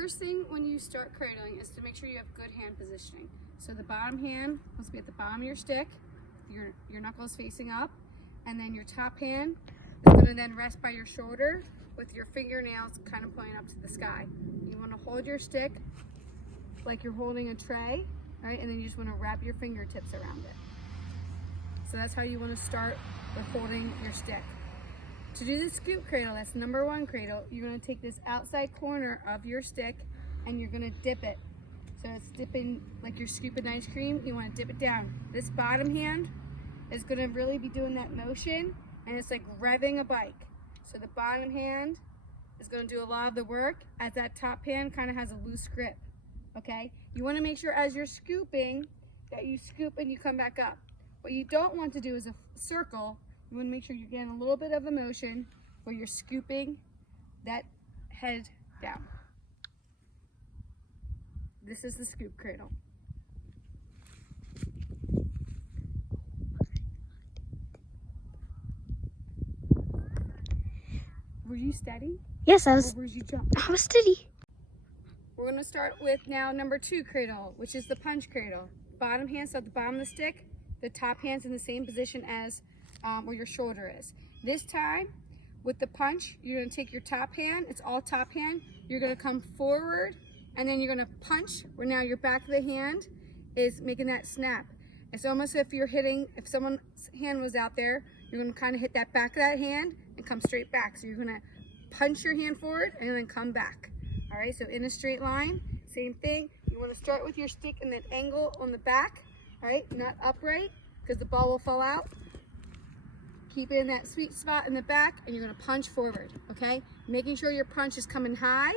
first thing when you start cradling is to make sure you have good hand positioning. So the bottom hand must be at the bottom of your stick, your knuckles facing up, and then your top hand is going to then rest by your shoulder with your fingernails kind of pointing up to the sky. You want to hold your stick like you're holding a tray, right? And then you just want to wrap your fingertips around it. So that's how you want to start with holding your stick. To do the scoop cradle, that's number one cradle, you're going to take this outside corner of your stick and you're going to dip it. So it's dipping like you're scooping ice cream. You want to dip it down. This bottom hand is going to really be doing that motion, and it's like revving a bike. So the bottom hand is going to do a lot of the work as that top hand kind of has a loose grip. Okay? You want to make sure as you're scooping that you scoop and you come back up. What you don't want to do is a circle. You want to make sure you're getting a little bit of a motion where you're scooping that head down. This is the scoop cradle. Were you steady? Yes, Or were you jumping? I was steady. We're going to start with now number two cradle, which is the punch cradle. Bottom hand's at the bottom of the stick. The top hand's in the same position as where your shoulder is. This time, with the punch, you're going to take your top hand. It's all top hand. You're going to come forward, and then you're going to punch, where now your back of the hand is making that snap. It's almost if you're hitting, if someone's hand was out there, you're going to kind of hit that back of that hand and come straight back. So you're going to punch your hand forward and then come back. All right, so in a straight line, same thing. You want to start with your stick in that angle on the back, all right, not upright, because the ball will fall out. Keep it in that sweet spot in the back, and you're going to punch forward, okay? Making sure your punch is coming high,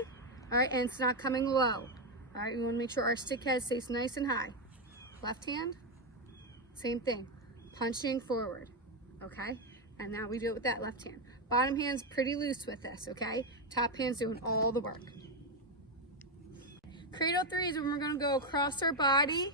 all right, and it's not coming low. All right, we want to make sure our stick head stays nice and high. Left hand, same thing, punching forward, okay? And now we do it with that left hand. Bottom hand's pretty loose with this, okay? Top hand's doing all the work. Cradle 3 is when we're going to go across our body,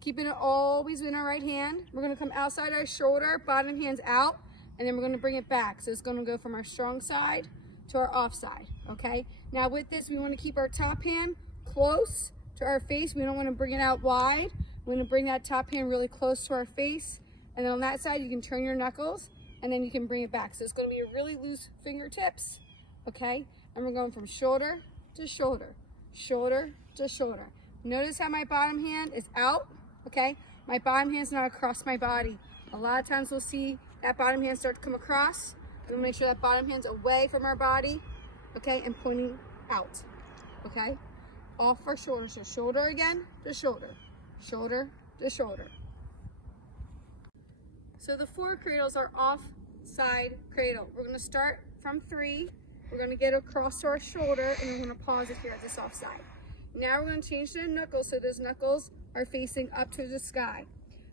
keeping it always in our right hand. We're going to come outside our shoulder, bottom hand's out, and then we're going to bring it back. So it's going to go from our strong side to our off side, okay? Now with this, we want to keep our top hand close to our face. We don't want to bring it out wide. We want to bring that top hand really close to our face. And then on that side, you can turn your knuckles, and then you can bring it back. So it's going to be a really loose fingertips, okay? And we're going from shoulder to shoulder, shoulder to shoulder. Notice how my bottom hand is out, okay? My bottom hand's not across my body. A lot of times we'll see that bottom hand start to come across. We'll make sure that bottom hand's away from our body, okay, and pointing out, okay? Off our shoulder, so shoulder again to shoulder, shoulder to shoulder. So the 4 cradles are off-side cradle. We're going to start from 3. We're going to get across to our shoulder, and we're going to pause it here at this offside. Now we're going to change to the knuckles, so those knuckles are facing up to the sky.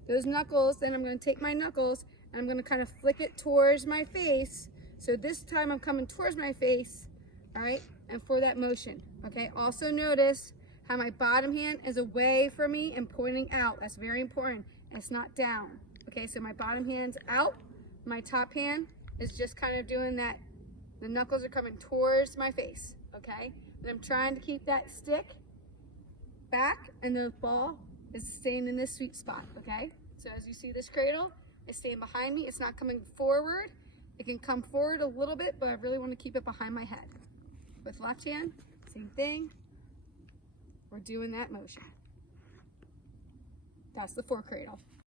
Those knuckles, then I'm going to take my knuckles, and I'm going to kind of flick it towards my face. So this time I'm coming towards my face, all right, and for that motion, okay? Also notice how my bottom hand is away from me and pointing out. That's very important. It's not down. Okay, so my bottom hand's out. My top hand is just kind of doing that. The knuckles are coming towards my face, okay? And I'm trying to keep that stick back, and the ball is staying in this sweet spot, okay? So as you see, this cradle is staying behind me. It's not coming forward. It can come forward a little bit, but I really want to keep it behind my head. With left hand, same thing. We're doing that motion. That's the 4 cradle.